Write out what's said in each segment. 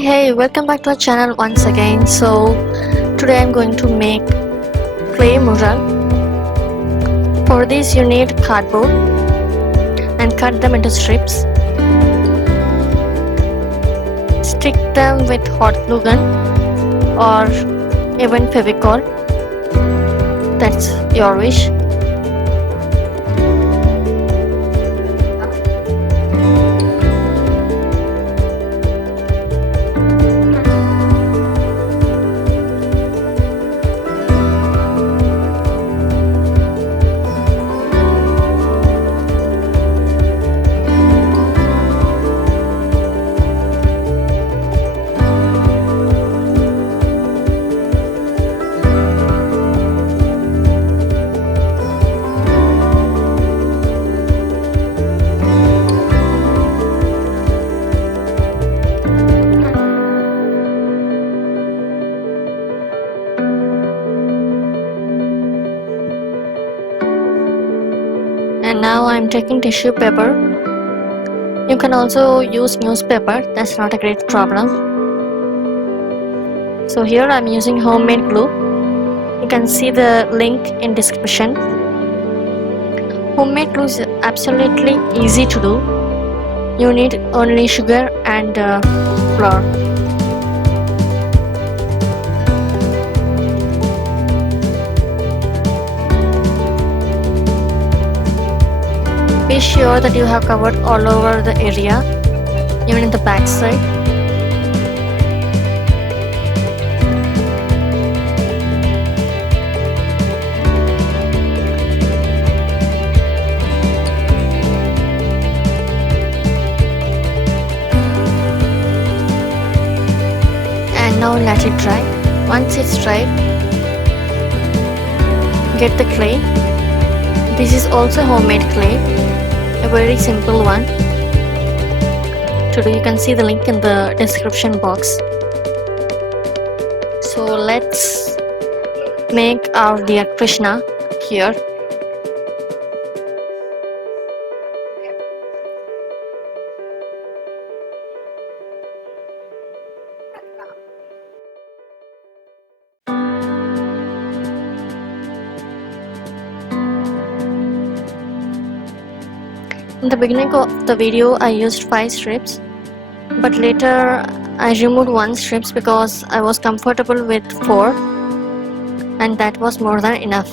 Hey, welcome back to our channel once again. So today I'm going to make clay mural. For this you need cardboard and cut them into strips. Stick them with hot glue gun or even Fevicol. That's your wish. And now I'm taking tissue paper. You can also use newspaper, that's not a great problem. So here I'm using homemade glue. You can see the link in description. Homemade glue is absolutely easy to do. You need only sugar and flour. Be sure that you have covered all over the area, even in the back side. And now let it dry. Once it's dried, get the clay. This is also homemade clay, a very simple one to do. You can see the link in the description box. So let's make our dear Krishna here. In the beginning of the video I used 5 strips, but later I removed 1 strips because I was comfortable with 4 and that was more than enough.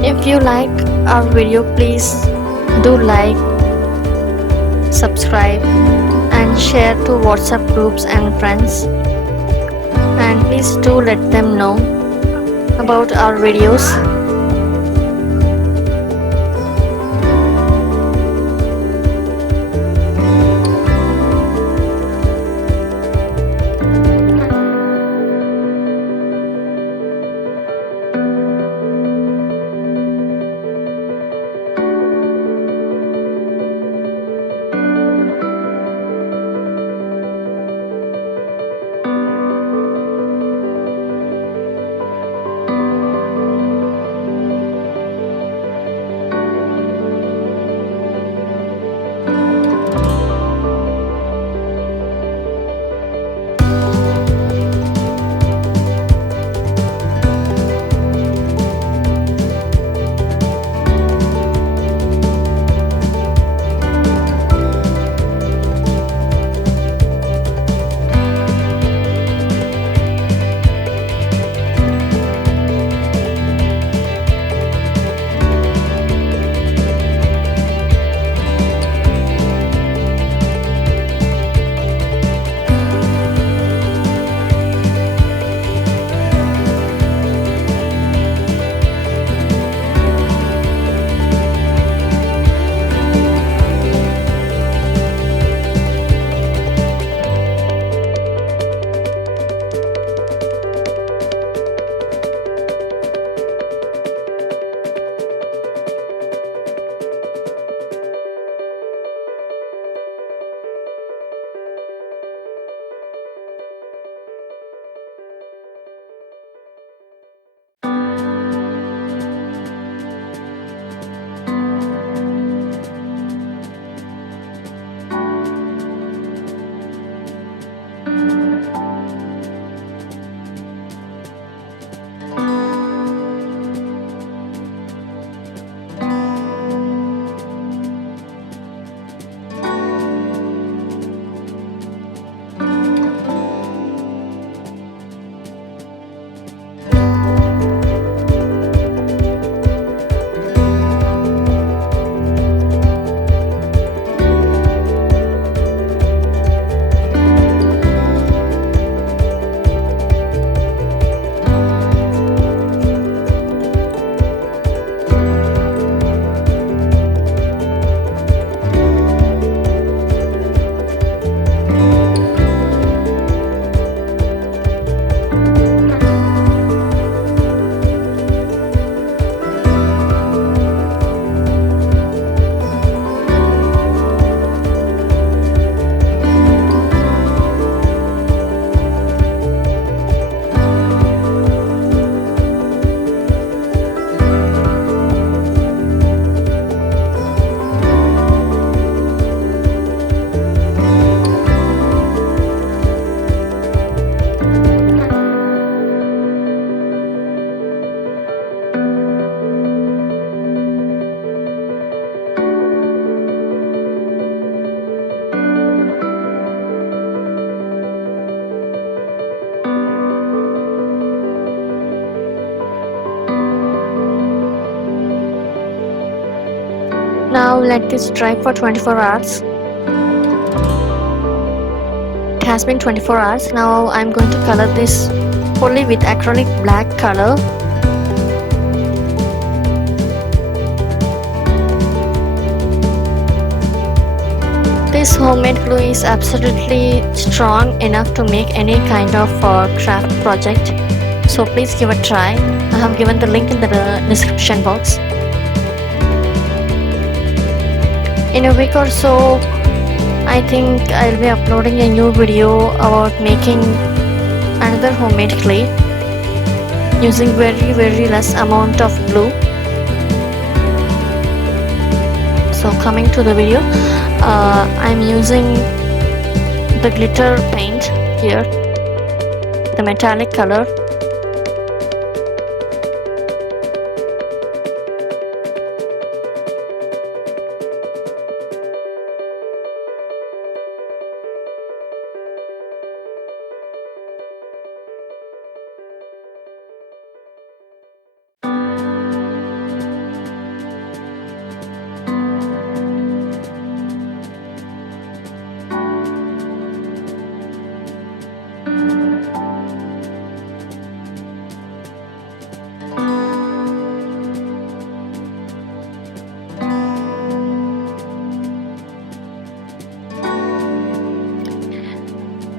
If you like our video, please do like, subscribe and share to WhatsApp groups and friends, and please do let them know about our videos. Now let this dry for 24 hours. It has been 24 hours. Now I'm going to color this fully with acrylic black color. This homemade glue is absolutely strong enough to make any kind of craft project. So please give a try. I have given the link in the description box. In a week or so, I think I'll be uploading a new video about making another homemade clay using very less amount of glue. So coming to the video, I'm using the glitter paint here, the metallic color.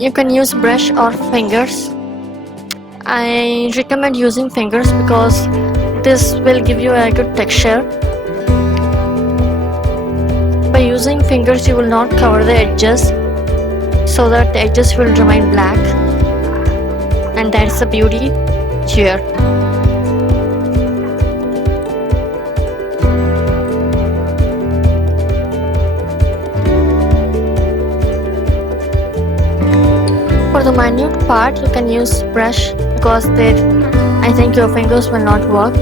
You can use brush or fingers. I recommend using fingers because this will give you a good texture. By using fingers you will not cover the edges, so that the edges will remain black, and that's the beauty here. For the minute part you can use brush because I think your fingers will not work.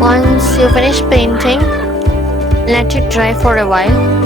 Once you finish painting, let it dry for a while.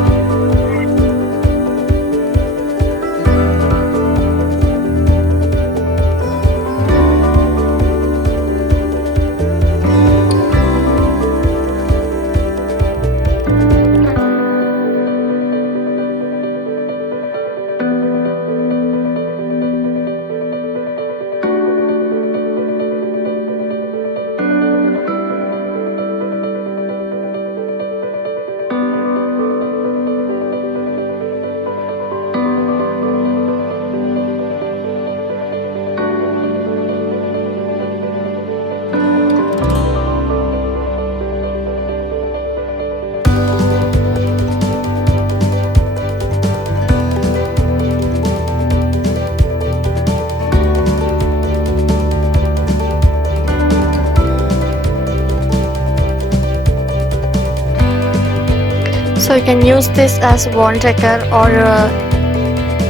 So you can use this as wall decor or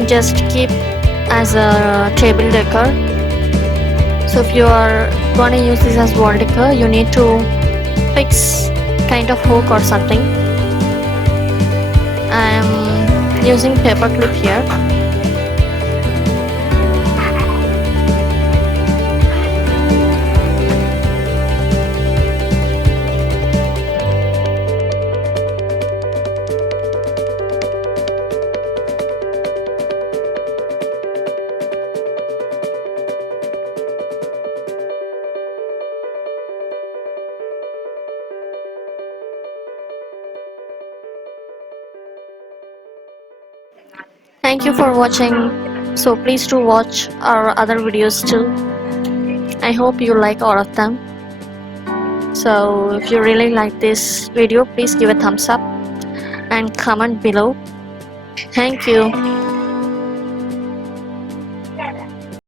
just keep as a table decor. So if you are going to use this as wall decor, you need to fix kind of hook or something. I'm using paper clip here. Thank you for watching. So please do watch our other videos too. I hope you like all of them. So if you really like this video, please give a thumbs up and comment below. Thank you.